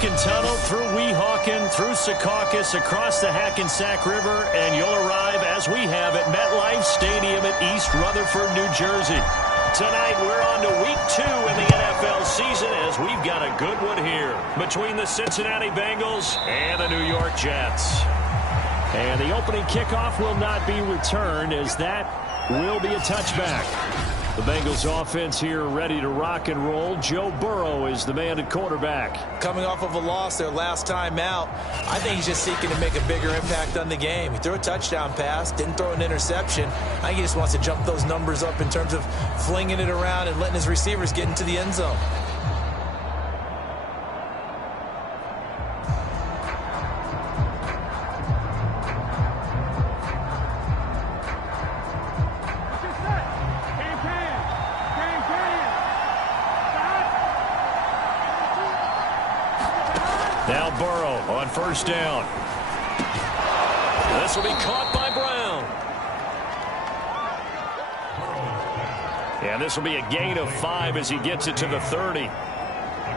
can tunnel through Weehawken, through Secaucus, across the Hackensack River, and you'll arrive, as we have, at MetLife Stadium at East Rutherford, New Jersey. Tonight, we're on to week 2 in the NFL season, as we've got a good one here between the Cincinnati Bengals and the New York Jets. And the opening kickoff will not be returned, as that will be a touchback. The Bengals offense here ready to rock and roll. Joe Burrow is the man at quarterback. Coming off of a loss their last time out, I think he's just seeking to make a bigger impact on the game. He threw a touchdown pass, didn't throw an interception. I think he just wants to jump those numbers up in terms of flinging it around and letting his receivers get into the end zone. Now Burrow on first down. This will be caught by Brown. And this will be a gain of 5 as he gets it to the 30.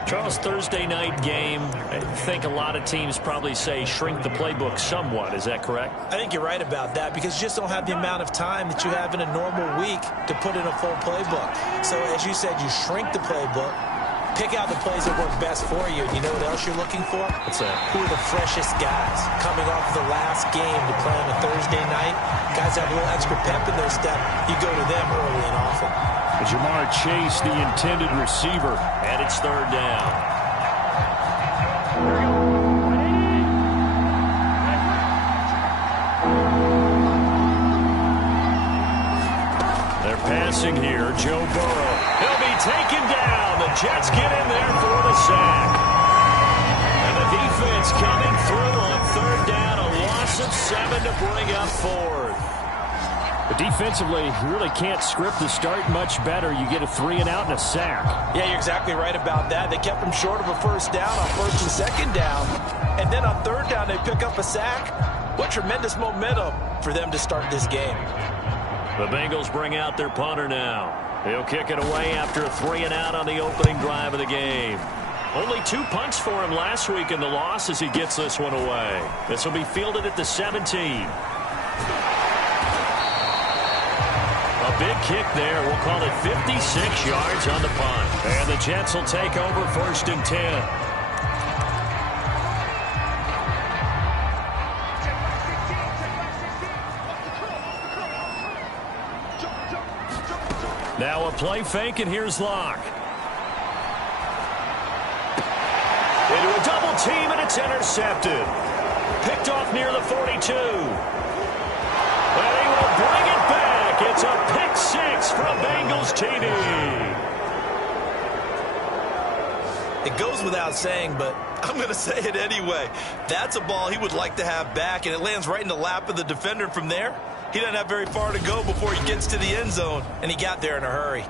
Charles, Thursday night game, I think a lot of teams probably say shrink the playbook somewhat. Is that correct? I think you're right about that, because you just don't have the amount of time that you have in a normal week to put in a full playbook. So as you said, you shrink the playbook. Pick out the plays that work best for you. And you know what else you're looking for? What's that? Who are the freshest guys coming off the last game to play on a Thursday night? Guys have a little extra pep in their step. You go to them early and often. Jamar Chase, the intended receiver, and it's third down. They're passing here. Joe Burrow. He'll be taken down. The Jets get in there for the sack. And the defense coming through on third down. A loss of 7 to bring up fourth. But defensively, you really can't script the start much better. You get a 3-and-out and a sack. Yeah, you're exactly right about that. They kept them short of a first down on first and second down. And then on third down, they pick up a sack. What tremendous momentum for them to start this game. The Bengals bring out their punter now. He'll kick it away after a 3-and-out on the opening drive of the game. Only 2 punts for him last week in the loss as he gets this one away. This will be fielded at the 17. A big kick there. We'll call it 56 yards on the punt. And the Jets will take over first and 10. Now a play fake, and here's Locke. Into a double team, and it's intercepted. Picked off near the 42. And he will bring it back. It's a pick 6 from Bengals TD. It goes without saying, but I'm going to say it anyway. That's a ball he would like to have back, and it lands right in the lap of the defender from there. He doesn't have very far to go before he gets to the end zone, and he got there in a hurry.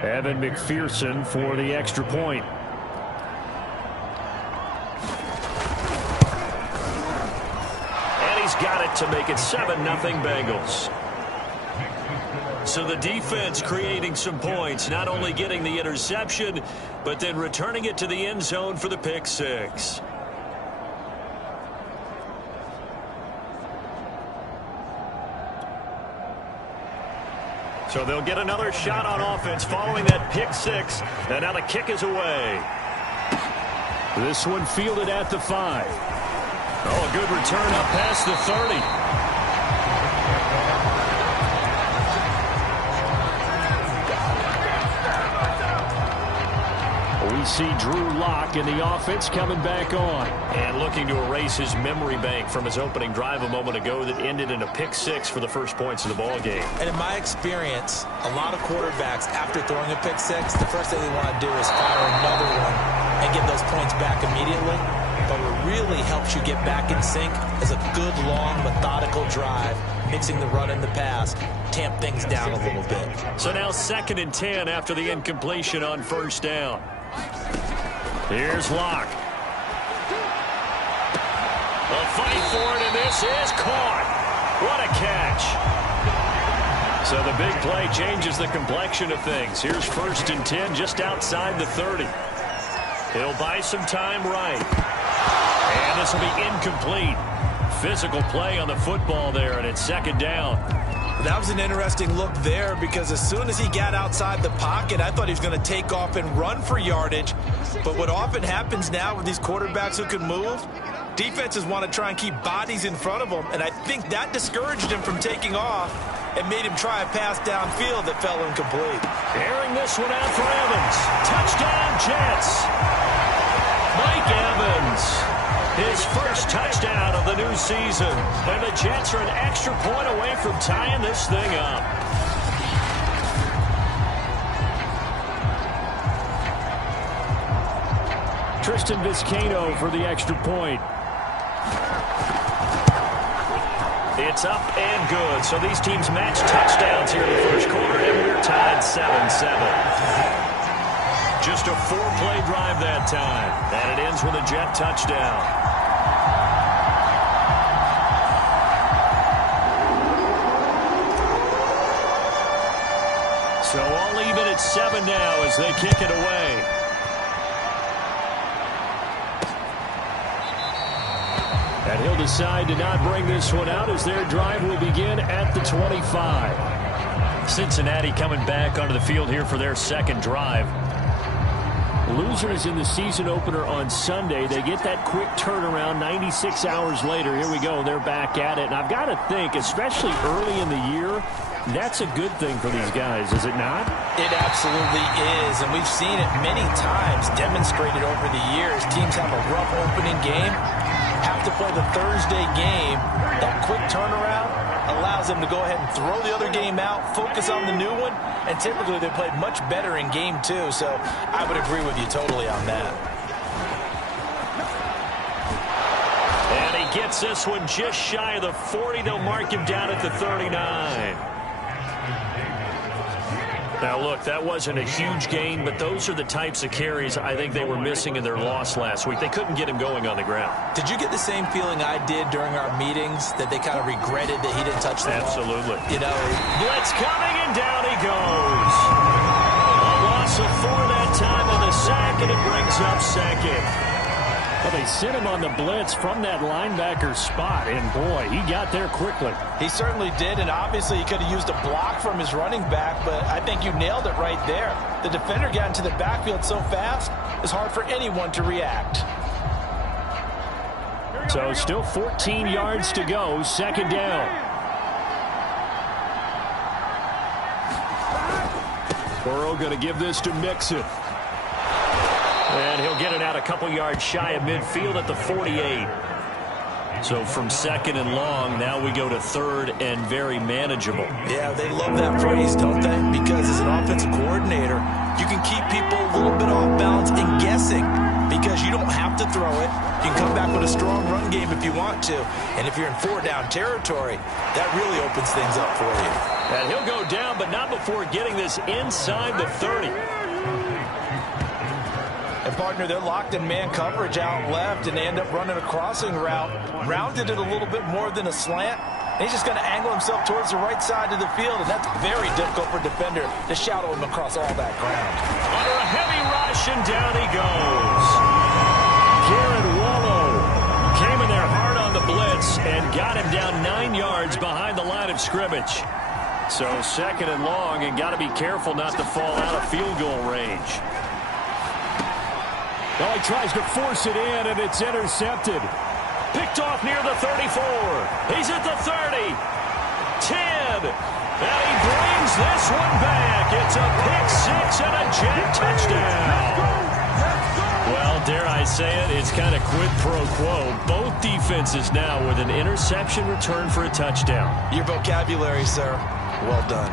Evan McPherson for the extra point. And he's got it to make it 7-0 Bengals. So the defense creating some points, not only getting the interception, but then returning it to the end zone for the pick 6. So they'll get another shot on offense following that pick 6. And now the kick is away. This one fielded at the 5. Oh, a good return up past the 30. We see Drew Lock in the offense coming back on. And looking to erase his memory bank from his opening drive a moment ago that ended in a pick 6 for the first points of the ball game. And in my experience, a lot of quarterbacks, after throwing a pick 6, the first thing they want to do is fire another one and get those points back immediately. But what really helps you get back in sync is a good, long, methodical drive, mixing the run and the pass, tamp things down a little bit. So now 2nd and 10 after the incompletion on first down. Here's Locke. A fight for it, and this is caught. What a catch. So the big play changes the complexion of things. Here's 1st and 10 just outside the 30. He'll buy some time right. And this will be incomplete. Physical play on the football there, and it's 2nd down. That was an interesting look there because as soon as he got outside the pocket, I thought he was going to take off and run for yardage. But what often happens now with these quarterbacks who can move, defenses want to try and keep bodies in front of them, and I think that discouraged him from taking off and made him try a pass downfield that fell incomplete. Airing this one out for Evans. Touchdown, Jets. Mike Evans, his first touchdown of the new season. And the Jets are an extra point away from tying this thing up. Tristan Vizcaino for the extra point. It's up and good. So these teams match touchdowns here in the first quarter, and we're tied 7-7. Just a 4-play drive that time. And it ends with a Jet touchdown. So all even at 7 now as they kick it away. And he'll decide to not bring this one out as their drive will begin at the 25. Cincinnati coming back onto the field here for their 2nd drive. Losers in the season opener on Sunday. They get that quick turnaround 96 hours later. Here we go. They're back at it. And I've got to think, especially early in the year, that's a good thing for these guys, is it not? It absolutely is. And we've seen it many times demonstrated over the years. Teams have a rough opening game, have to play the Thursday game. That quick turnaround allows them to go ahead and throw the other game out, focus on the new one, and typically they played much better in game 2. So I would agree with you totally on that. And he gets this one just shy of the 40. They'll mark him down at the 39. Now, look, that wasn't a huge gain, but those are the types of carries I think they were missing in their loss last week. They couldn't get him going on the ground. Did you get the same feeling I did during our meetings, that they kind of regretted that he didn't touch the ball? Absolutely. You know, blitz coming, and down he goes. A loss of 4 that time on the sack, and it brings up 2nd. Well, they sent him on the blitz from that linebacker spot, and boy, he got there quickly. He certainly did, and obviously he could have used a block from his running back, but I think you nailed it right there. The defender got into the backfield so fast, it's hard for anyone to react. So still 14 yards to go, 2nd down. Burrow going to give this to Mixon. And he'll get it out a couple yards shy of midfield at the 48. So from 2nd and long, now we go to 3rd and very manageable. Yeah, they love that phrase, don't they? Because as an offensive coordinator, you can keep people a little bit off balance and guessing because you don't have to throw it. You can come back with a strong run game if you want to. And if you're in 4-down territory, that really opens things up for you. And he'll go down, but not before getting this inside the 30. And, partner, they're locked in man coverage out left, and they end up running a crossing route. Rounded it a little bit more than a slant. And he's just going to angle himself towards the right side of the field, and that's very difficult for a defender to shadow him across all that ground. Under a heavy rush, and down he goes. Garrett Wallow came in there hard on the blitz and got him down 9 yards behind the line of scrimmage. So 2nd and long, and got to be careful not to fall out of field goal range. Well, he tries to force it in, and it's intercepted. Picked off near the 34. He's at the 30. 10. And he brings this one back. It's a pick 6 and a Jet touchdown. Well, dare I say it, it's kind of quid pro quo. Both defenses now with an interception return for a touchdown. Your vocabulary, sir. Well done.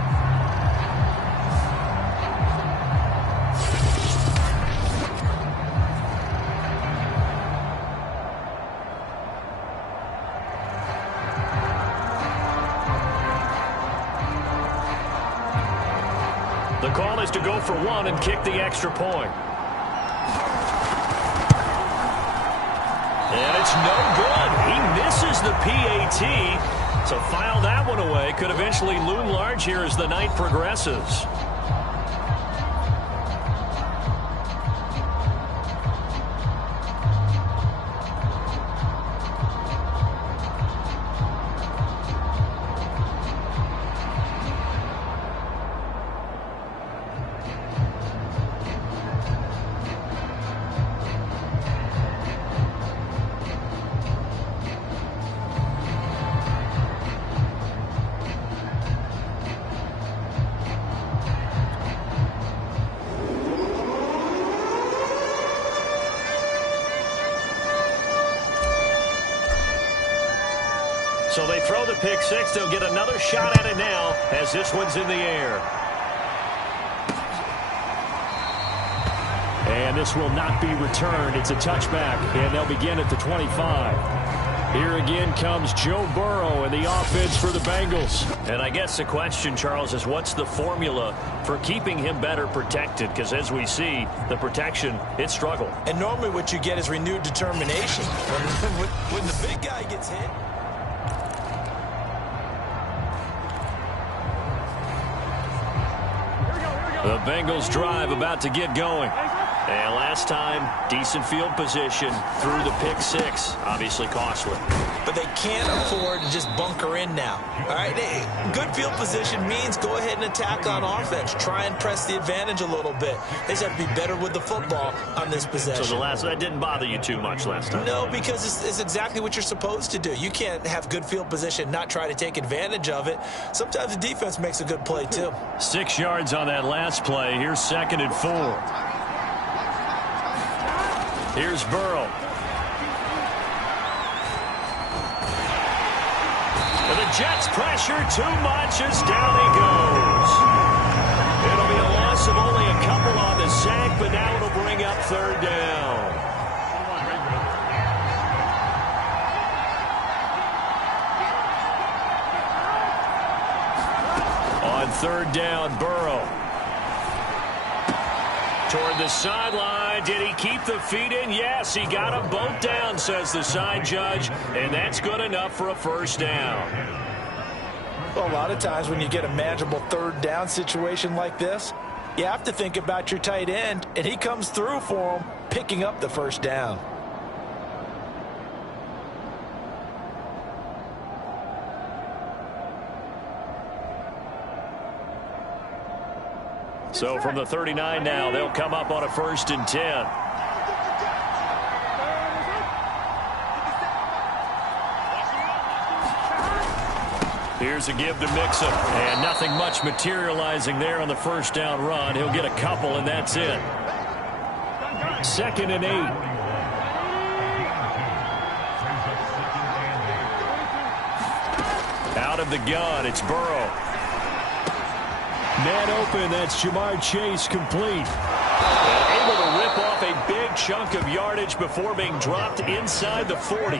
The call is to go for 1 and kick the extra point. And it's no good. He misses the PAT. So file that one away. Could eventually loom large here as the night progresses. So they throw the pick six. They'll get another shot at it now as this one's in the air. And this will not be returned. It's a touchback, and they'll begin at the 25. Here again comes Joe Burrow and the offense for the Bengals. And I guess the question, Charles, is what's the formula for keeping him better protected? Because as we see, the protection, it struggled. And normally what you get is renewed determination. When the big guy gets hit. The Bengals drive about to get going. And last time, decent field position through the pick six. Obviously costly. But they can't afford to just bunker in now. All right, good field position means go ahead and attack on offense. Try and press the advantage a little bit. They just have to be better with the football on this possession. So that didn't bother you too much last time? No, because it's exactly what you're supposed to do. You can't have good field position, not try to take advantage of it. Sometimes the defense makes a good play too. 6 yards on that last play. Here's 2nd and 4. Here's Burrow. And the Jets pressure too much as down he goes. It'll be a loss of only a couple on the sack, but now it'll bring up 3rd down. On 3rd down, Burrow. Toward the sideline. Did he keep the feet in? Yes, he got them both down, says the side judge, and that's good enough for a 1st down. Well, a lot of times when you get a manageable 3rd down situation like this, you have to think about your tight end, and he comes through for him, picking up the 1st down. So from the 39 now, they'll come up on a 1st and 10. Here's a give to Mixon. And nothing much materializing there on the 1st down run. He'll get a couple, and that's it. 2nd and 8. Out of the gun, it's Burrow. Man open, that's Jamar Chase complete. Able to rip off a big chunk of yardage before being dropped inside the 40.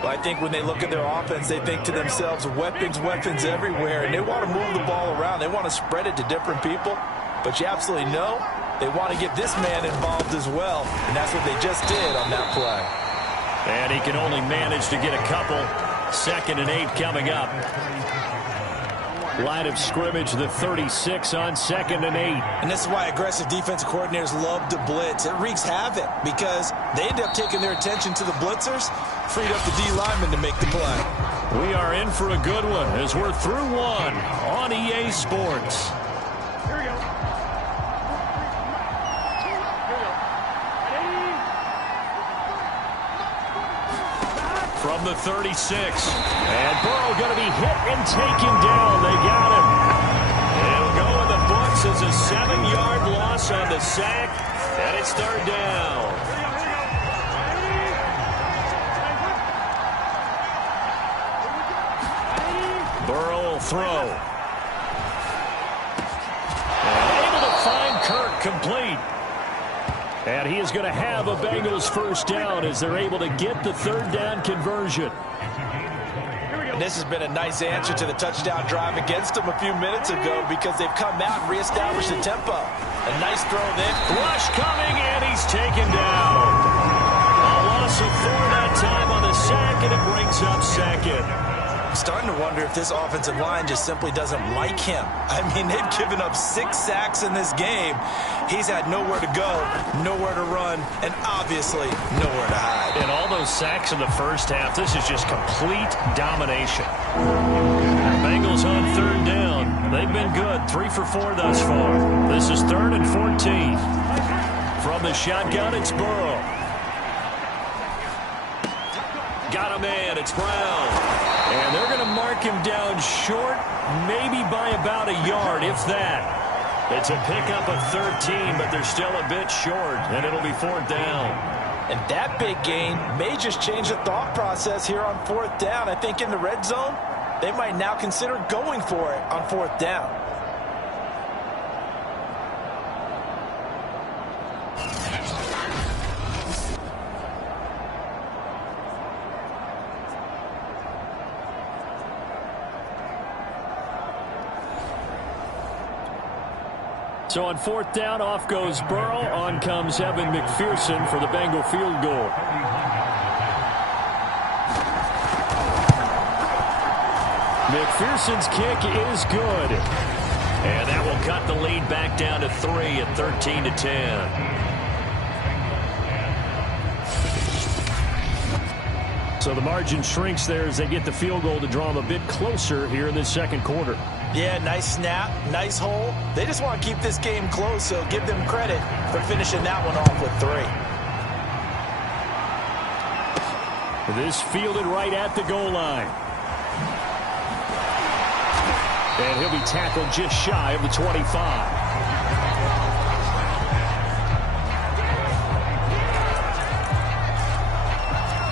Well, I think when they look at their offense, they think to themselves, weapons everywhere, and they want to move the ball around. They want to spread it to different people, but you absolutely know they want to get this man involved as well, and that's what they just did on that play. And he can only manage to get a couple. 2nd and 8 coming up. Line of scrimmage, the 36 on 2nd and 8. And this is why aggressive defensive coordinators love to blitz. It wreaks havoc because they end up taking their attention to the blitzers, freed up the D lineman to make the play. We are in for a good one as we're through one on EA Sports. Here we go. From the 36. And Burrow going to be hit and taken down. They got him. It'll go in the books as a 7-yard loss on the sack. And it's 3rd down. Burrow will throw. And able to find Kirk complete. And he is going to have a Bengals 1st down as they're able to get the 3rd down conversion. And this has been a nice answer to the touchdown drive against them a few minutes ago because they've come out and reestablished the tempo. A nice throw there. Rush coming, and he's taken down. and it brings up second. I'm starting to wonder if this offensive line just simply doesn't like him. I mean, they've given up 6 sacks in this game. He's had nowhere to go, nowhere to run, and obviously nowhere to hide. And all those sacks in the first half, this is just complete domination. Bengals on third down. They've been good, 3 for 4 thus far. This is 3rd and 14. From the shotgun, it's Burrow. Got a man, it's Brown. And they're going to mark him down short, maybe by about a yard, if that. It's a pickup of 13, but they're still a bit short, and it'll be 4th down. And that big gain may just change the thought process here on 4th down. I think in the red zone, they might now consider going for it on 4th down. So on 4th down, off goes Burrow. On comes Evan McPherson for the Bengal field goal. McPherson's kick is good. And that will cut the lead back down to 3 at 13-10. So the margin shrinks there as they get the field goal to draw them a bit closer here in this second quarter. Yeah, nice snap, nice hole. They just want to keep this game close, so give them credit for finishing that one off with 3. This fielded right at the goal line. And he'll be tackled just shy of the 25.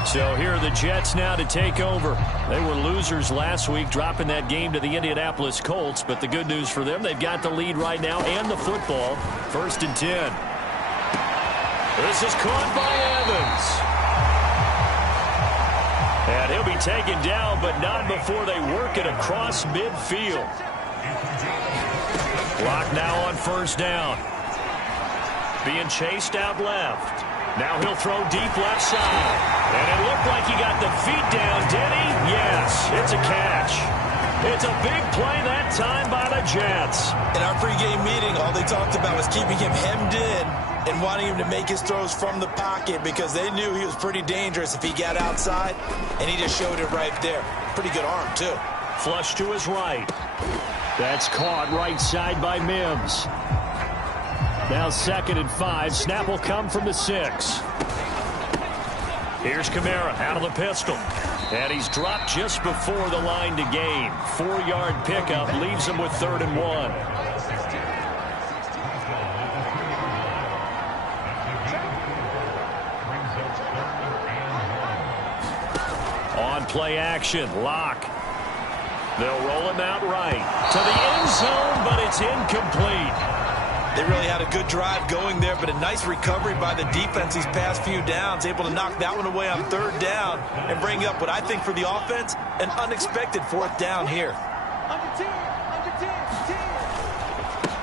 So here are the Jets now to take over. They were losers last week, dropping that game to the Indianapolis Colts. But the good news for them, they've got the lead right now and the football. 1st and 10. This is caught by Evans. And he'll be taken down, but not before they work it across midfield. Clock now on 1st down. Being chased out left. Now he'll throw deep left side. And it looked like he got the feet down, did he? Yes, it's a catch. It's a big play that time by the Jets. In our pregame meeting, all they talked about was keeping him hemmed in and wanting him to make his throws from the pocket because they knew he was pretty dangerous if he got outside, and he just showed it right there. Pretty good arm, too. Flush to his right. That's caught right side by Mims. Now 2nd and 5. Snap will come from the 6. Here's Kamara out of the pistol. And he's dropped just before the line to gain. 4-yard pickup leaves him with 3rd and 1. On play action, Lock. They'll roll him out right to the end zone, but it's incomplete. They really had a good drive going there, but a nice recovery by the defense these past few downs, able to knock that one away on 3rd down and bring up what I think for the offense, an unexpected 4th down here.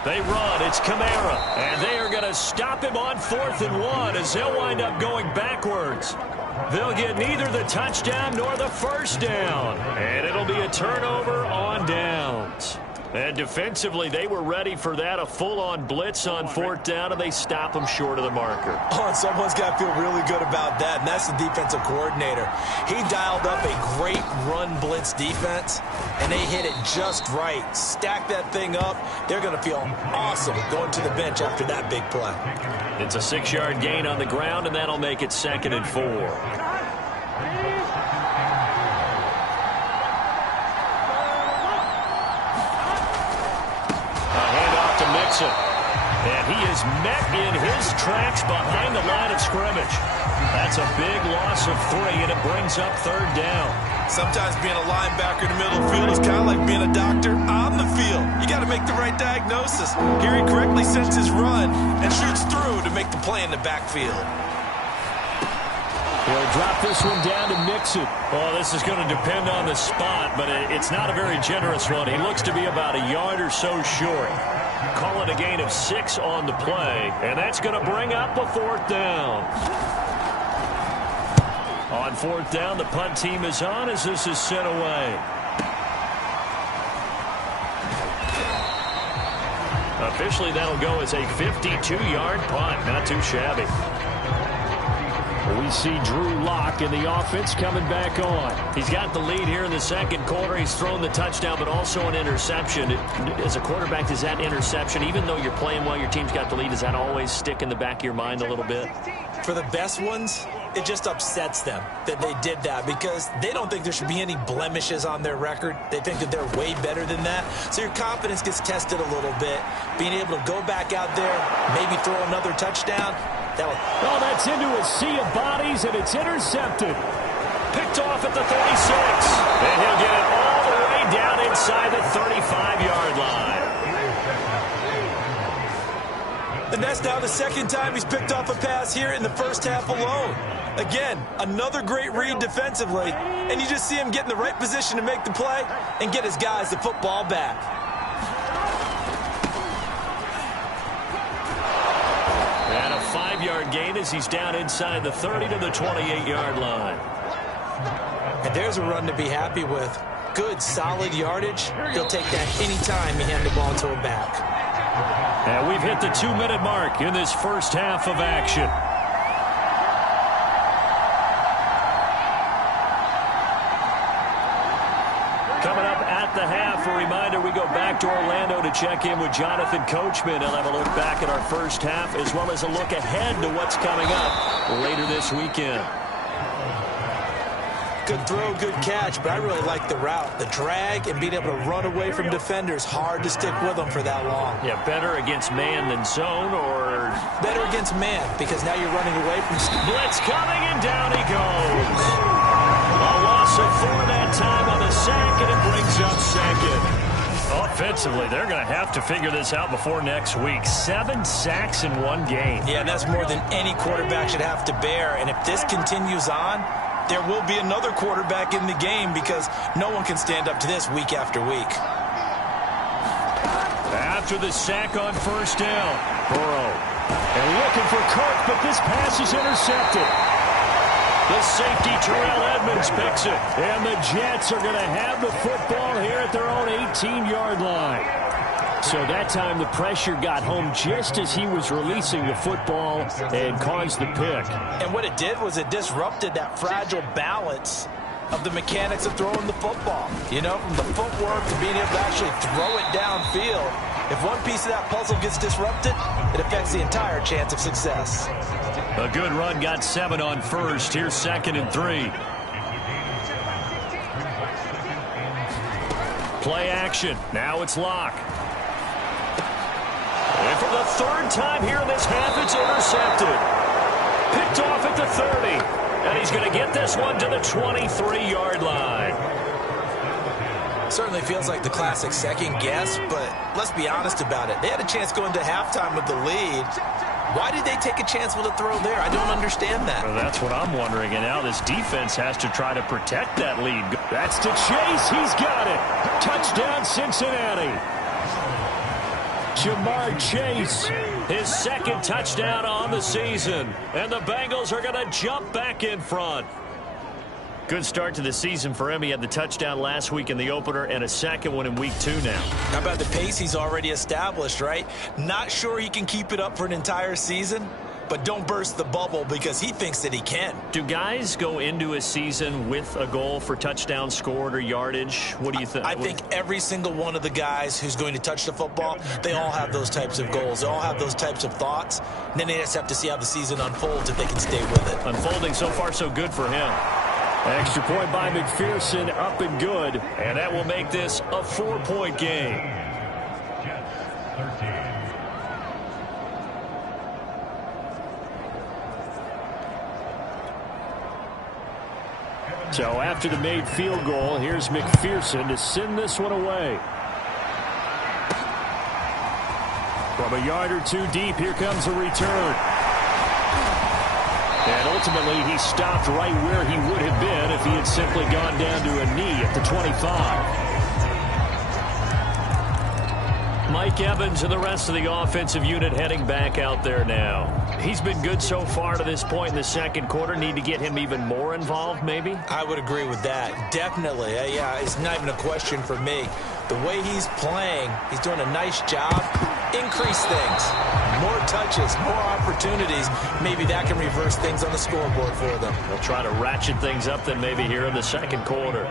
They run, it's Kamara, and they are going to stop him on 4th and 1 as they'll wind up going backwards. They'll get neither the touchdown nor the 1st down, and it'll be a turnover on downs. And defensively, they were ready for that, a full-on blitz on 4th down, and they stop them short of the marker. Oh, and someone's got to feel really good about that, and that's the defensive coordinator. He dialed up a great run blitz defense, and they hit it just right. Stack that thing up. They're going to feel awesome going to the bench after that big play. It's a 6-yard gain on the ground, and that'll make it 2nd and 4. And he is met in his tracks behind the line of scrimmage. That's a big loss of 3, and it brings up 3rd down. Sometimes being a linebacker in the middle of the field is kind of like being a doctor on the field. You got to make the right diagnosis. Here he correctly sets his run and shoots through to make the play in the backfield. He'll drop this one down to Mixon. Well, this is going to depend on the spot, but it's not a very generous one. He looks to be about a yard or so short. Call it a gain of 6 on the play, and that's going to bring up a 4th down. On fourth down, the punt team is on as this is sent away. Officially, that'll go as a 52-yard punt. Not too shabby. We see Drew Lock in the offense coming back on. He's got the lead here in the second quarter. He's thrown the touchdown, but also an interception. As a quarterback, does that interception, even though you're playing while your team's got the lead, does that always stick in the back of your mind a little bit? For the best ones, it just upsets them that they did that because they don't think there should be any blemishes on their record. They think that they're way better than that. So your confidence gets tested a little bit. Being able to go back out there, maybe throw another touchdown. Oh, that's into a sea of bodies, and it's intercepted. Picked off at the 36. And he'll get it all the way down inside the 35-yard line. And that's now the second time he's picked off a pass here in the first half alone. Again, another great read defensively, and you just see him get in the right position to make the play and get his guys the football back. And a 5-yard gain as he's down inside the 30 to the 28-yard line. And there's a run to be happy with. Good, solid yardage. He'll take that any time you hand the ball to him back. And we've hit the 2-minute mark in this first half of action. Coming up at the half, a reminder, we go back to Orlando to check in with Jonathan Coachman. He'll have a look back at our first half as well as a look ahead to what's coming up later this weekend. Good throw, good catch, but I really like the route. The drag and being able to run away from defenders, hard to stick with them for that long. Yeah, better against man than zone, or? Better against man, because now you're running away from... Blitz coming, and down he goes. A loss of 4 that time on the sack, and it brings up second. Offensively, they're going to have to figure this out before next week. 7 sacks in one game. Yeah, that's more than any quarterback should have to bear, and if this continues on, there will be another quarterback in the game because no one can stand up to this week after week. After the sack on first down, Burrow. And looking for Kirk, but this pass is intercepted. The safety, Terrell Edmonds, picks it. And the Jets are going to have the football here at their own 18-yard line. So that time the pressure got home just as he was releasing the football and caused the pick. And what it did was it disrupted that fragile balance of the mechanics of throwing the football. You know, from the footwork to being able to actually throw it downfield. If one piece of that puzzle gets disrupted, it affects the entire chance of success. A good run, got 7 on first. Here's 2nd and 3. Play action. Now it's Lock. And for the 3rd time here in this half, it's intercepted. Picked off at the 30. And he's going to get this one to the 23-yard line. Certainly feels like the classic second guess, but let's be honest about it. They had a chance going to halftime with the lead. Why did they take a chance with a throw there? I don't understand that. Well, that's what I'm wondering. And now this defense has to try to protect that lead. That's to Chase. He's got it. Touchdown, Cincinnati. Jamar Chase, his 2nd touchdown on the season. And the Bengals are going to jump back in front. Good start to the season for him. He had the touchdown last week in the opener and a 2nd one in week 2 now. How about the pace he's already established, right? Not sure he can keep it up for an entire season, but don't burst the bubble because he thinks that he can. Do guys go into a season with a goal for touchdown scored or yardage? What do you think? I think every single one of the guys who's going to touch the football, they all have those types of goals. They all have those types of thoughts. And then they just have to see how the season unfolds if they can stay with it. Unfolding so far so good for him. Extra point by McPherson, up and good. And that will make this a 4-point game. So after the made field goal, here's McPherson to send this one away. From a yard or 2 deep, here comes a return. And ultimately, he stopped right where he would have been if he had simply gone down to a knee at the 25. Mike Evans and the rest of the offensive unit heading back out there now. He's been good so far to this point in the second quarter. Need to get him even more involved, maybe? I would agree with that. Definitely. Yeah, it's not even a question for me. The way he's playing, he's doing a nice job. Increase things. More touches, more opportunities. Maybe that can reverse things on the scoreboard for them. They'll try to ratchet things up then maybe here in the second quarter.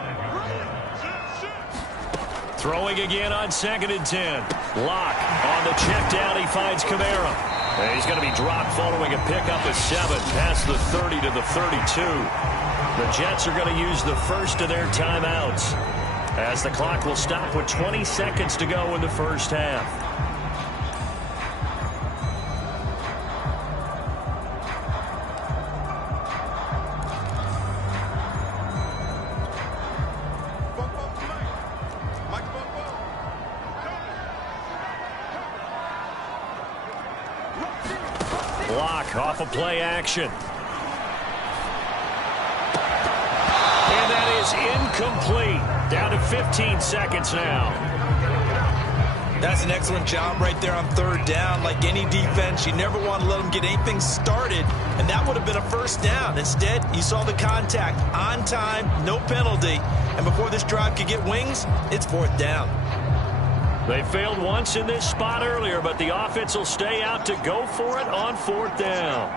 Throwing again on 2nd and 10. Locke on the check down. He finds Kamara. And he's going to be dropped following a pickup of 7 past the 30 to the 32. The Jets are going to use the first of their timeouts as the clock will stop with 20 seconds to go in the first half. Off of play action. And that is incomplete. Down to 15 seconds now. That's an excellent job right there on 3rd down. Like any defense, you never want to let them get anything started, and that would have been a first down. Instead, you saw the contact on time, no penalty, and before this drive could get wings, it's 4th down. They failed once in this spot earlier, but the offense will stay out to go for it on 4th down.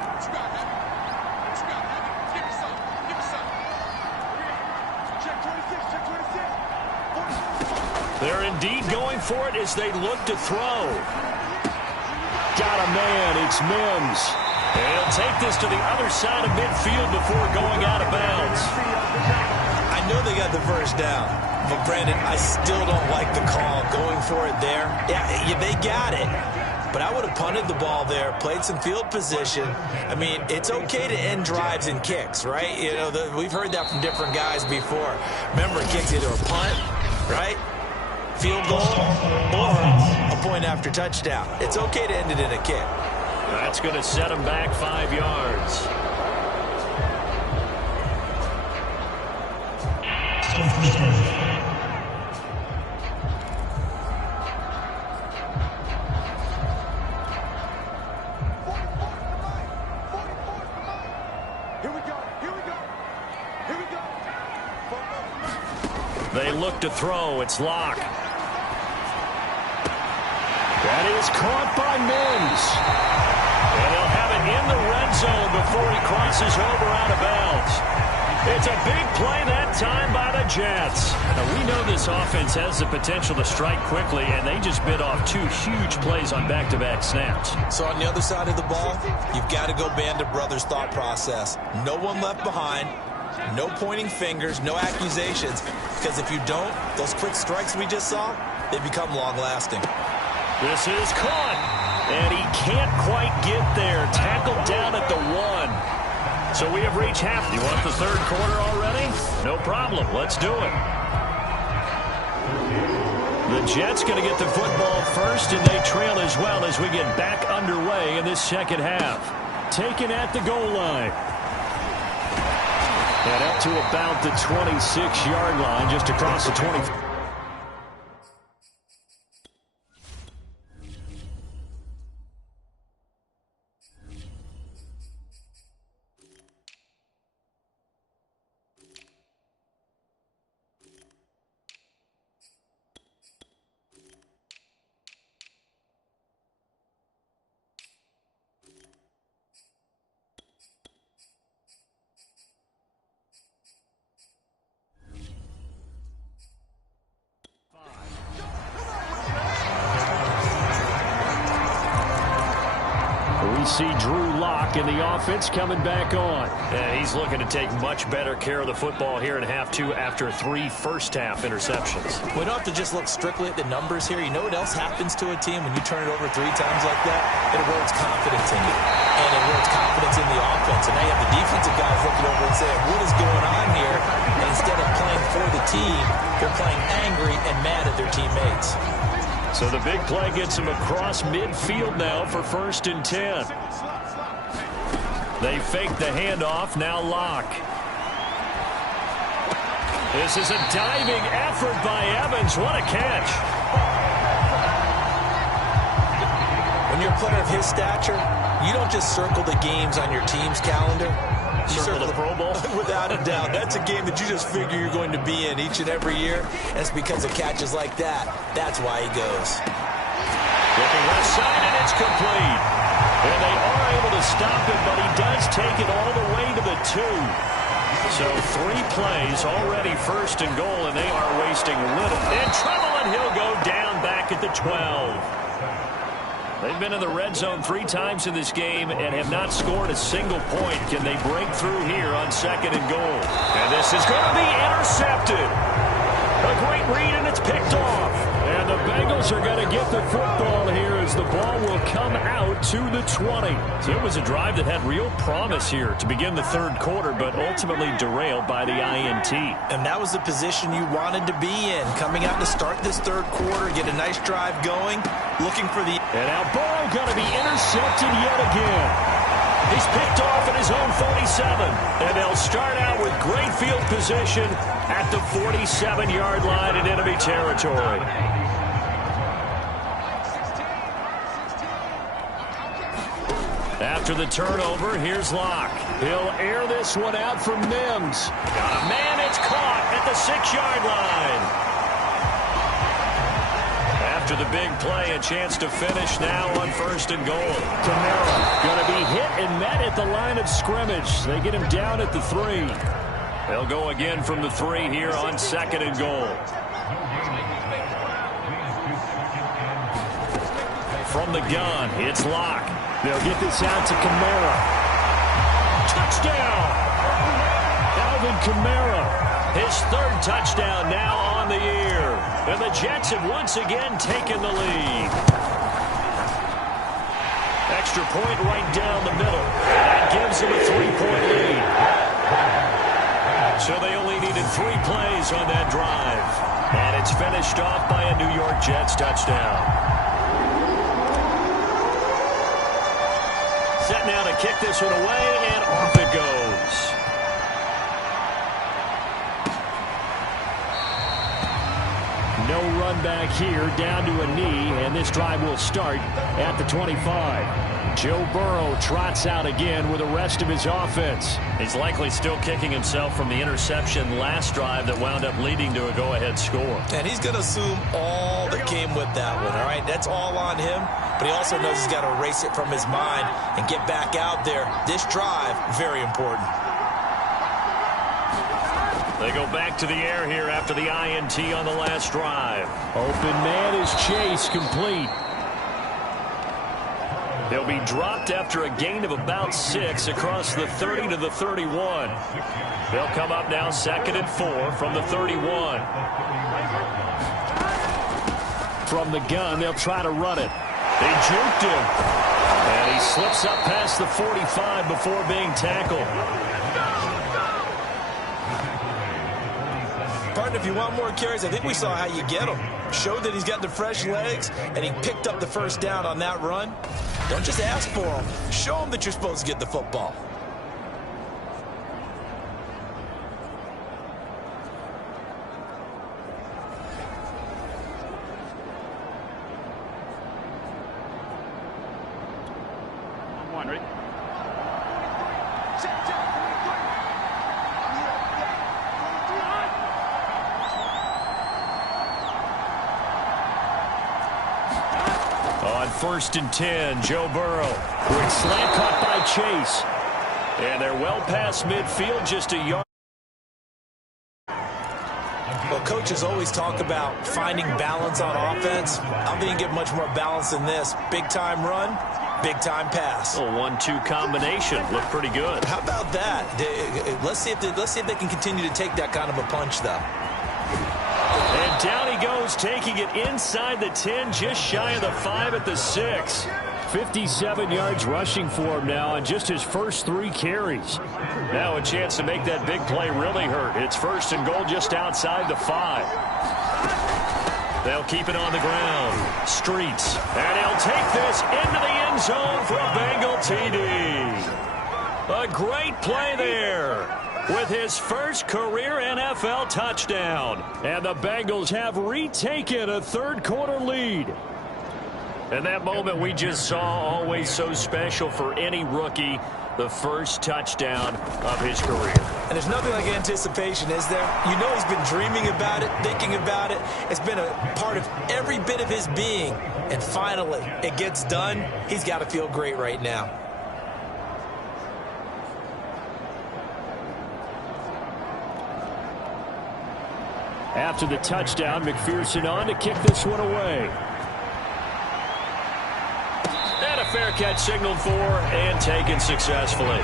They're indeed going for it as they look to throw. Got a man, it's Mims. And he'll take this to the other side of midfield before going out of bounds. I know they got the first down. But, Brandon, I still don't like the call going for it there. Yeah, they got it. But I would have punted the ball there, played some field position. I mean, it's okay to end drives and kicks, right? You know, we've heard that from different guys before. Remember, kicks either a punt, right, field goal, or a point after touchdown. It's okay to end it in a kick. That's going to set them back 5 yards. They look to throw. It's Locke. That is caught by Mims. And they'll have it in the red zone before he crosses over out of bounds. It's a big play that time by the Jets. Now, we know this offense has the potential to strike quickly, and they just bit off 2 huge plays on back-to-back snaps. So on the other side of the ball, you've got to go Band of Brothers thought process. No one left behind. No pointing fingers, no accusations. Because if you don't, those quick strikes we just saw, they become long-lasting. This is caught, and he can't quite get there. Tackled down at the 1. So we have reached half. You want the 3rd quarter already? No problem. Let's do it. The Jets going to get the football first, and they trail as well as we get back underway in this second half. Taken at the goal line. And up to about the 26-yard line, just across the 20. We see Drew Locke in the offense coming back on. And he's looking to take much better care of the football here in half 2 after 3 first-half interceptions. We don't have to just look strictly at the numbers here. You know what else happens to a team when you turn it over 3 times like that? It erodes confidence in you. And it erodes confidence in the offense. And now you have the defensive guys looking over and saying, what is going on here? And instead of playing for the team, they're playing angry and mad at their teammates. So the big play gets him across midfield now for 1st and 10. They fake the handoff. Now Locke. This is a diving effort by Evans. What a catch. When you're a player of his stature, you don't just circle the games on your team's calendar. You circle the Pro Bowl? Without a doubt. That's a game that you just figure you're going to be in each and every year. And it's because of catches like that. That's why he goes. Looking left side, and it's complete. And they are able to stop it, but he does take it all the way to the 2. So 3 plays already first and goal, and they are wasting little. In trouble, and he'll go down back at the 12. They've been in the red zone 3 times in this game and have not scored a single point. Can they break through here on 2nd and goal? And this is going to be intercepted. A great read, and it's picked off. And the Bengals are going to get the football here as the ball will come out to the 20. So it was a drive that had real promise here to begin the 3rd quarter, but ultimately derailed by the INT. And that was the position you wanted to be in. Coming out to start this 3rd quarter, get a nice drive going, looking for the... And now Burrow going to be intercepted yet again. He's picked off at his own 47. And they'll start out with great field position at the 47-yard line in enemy territory. After the turnover, here's Locke. He'll air this one out from Mims. Got a man, it's caught at the 6-yard line. After the big play, a chance to finish now on 1st and goal. Kamara going to be hit and met at the line of scrimmage. They get him down at the 3. They'll go again from the 3 here on 2nd and goal. From the gun, it's Locke. They'll get this out to Kamara. Touchdown! Alvin Kamara. His 3rd touchdown now on the year. And the Jets have once again taken the lead. Extra point right down the middle. That gives them a 3-point lead. So they only needed 3 plays on that drive. And it's finished off by a New York Jets touchdown. Set now to kick this one away, and off it goes. No run back here, down to a knee, and this drive will start at the 25. Joe Burrow trots out again with the rest of his offense. He's likely still kicking himself from the interception last drive that wound up leading to a go-ahead score. And he's going to assume all that came with that one, all right? That's all on him, but he also knows he's got to erase it from his mind and get back out there. This drive, very important. They go back to the air here after the INT on the last drive. Open man is Chase, complete. They'll be dropped after a gain of about 6 across the 30 to the 31. They'll come up now 2nd and 4 from the 31. From the gun, they'll try to run it. They juked him. And he slips up past the 45 before being tackled. If you want more carries, I think we saw how you get him. Showed that he's got the fresh legs, and he picked up the 1st down on that run. Don't just ask for him. Show him that you're supposed to get the football. Ready? On 1st and 10, Joe Burrow. Quick slant caught by Chase. And they're well past midfield, just a yard. Well, coaches always talk about finding balance on offense. I don't think you get much more balance than this. Big-time run, big-time pass. A 1-2 combination. Looked pretty good. How about that? Let's see if they can continue to take that kind of a punch, though. And down he goes, taking it inside the 10, just shy of the 5 at the 6. 57 yards rushing for him now on just his first 3 carries. Now a chance to make that big play really hurt. It's 1st and goal just outside the 5. They'll keep it on the ground. Streets. And he'll take this into the end zone for a Bengal TD. A great play there with his first career NFL touchdown. And the Bengals have retaken a 3rd quarter lead. And that moment we just saw, always so special for any rookie, the first touchdown of his career. And there's nothing like anticipation, is there? You know he's been dreaming about it, thinking about it. It's been a part of every bit of his being. And finally, it gets done. He's got to feel great right now. After the touchdown, McPherson on to kick this one away. And a fair catch signaled for and taken successfully.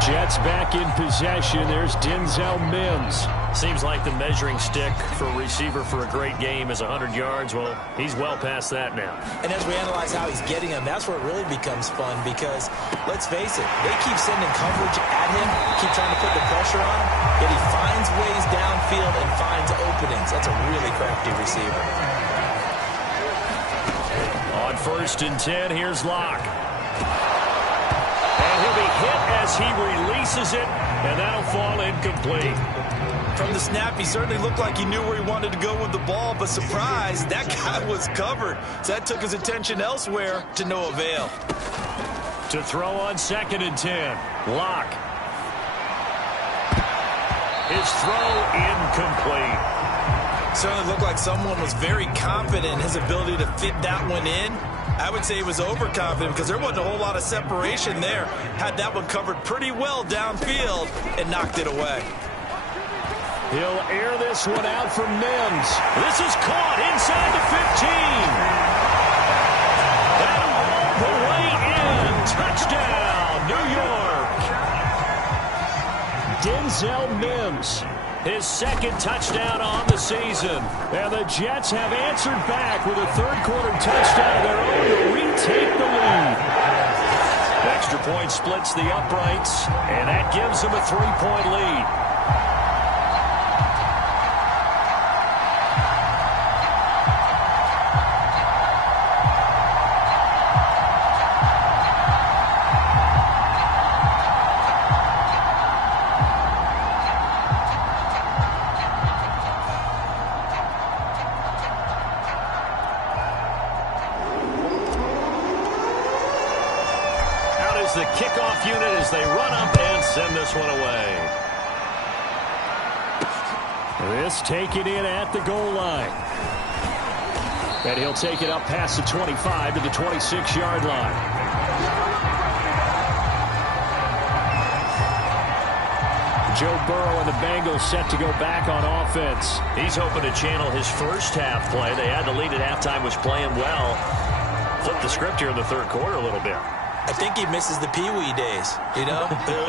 Jets back in possession. There's Denzel Mims. Seems like the measuring stick for a receiver for a great game is 100 yards. Well, he's well past that now. And as we analyze how he's getting them, that's where it really becomes fun because, let's face it, they keep sending coverage at him, keep trying to put the pressure on him, yet he finds ways downfield and finds openings. That's a really crafty receiver. On 1st and 10, here's Locke. And he'll be hit as he releases it, and that'll fall incomplete. From the snap, he certainly looked like he knew where he wanted to go with the ball, but surprise, that guy was covered. So that took his attention elsewhere to no avail. To throw on 2nd and 10, Locke. His throw incomplete. Certainly looked like someone was very confident in his ability to fit that one in. I would say he was overconfident because there wasn't a whole lot of separation there. Had that one covered pretty well downfield and knocked it away. He'll air this one out for Mims. This is caught inside the 15. And all the way in. Touchdown, New York. Denzel Mims. His 2nd touchdown on the season. And the Jets have answered back with a 3rd-quarter touchdown of their own to retake the lead. Extra point splits the uprights, and that gives them a 3-point lead. The kickoff unit as they run up and send this one away. This taken in at the goal line. And he'll take it up past the 25 to the 26-yard line. Joe Burrow and the Bengals set to go back on offense. He's hoping to channel his first half play. They had the lead at halftime, was playing well. Flip the script here in the 3rd quarter a little bit. I think he misses the Pee-wee days, you know,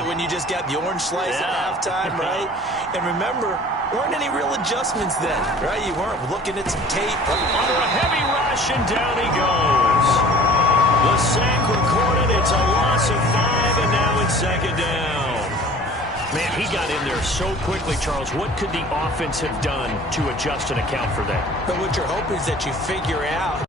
when you just got the orange slice at halftime, right? And remember, weren't any real adjustments then, right? You weren't looking at some tape. Under a heavy rush, and down he goes. The sack recorded. It's a loss of 5, and now it's 2nd down. Man, he got in there so quickly, Charles. What could the offense have done to adjust and account for that? But what you're hoping is that you figure out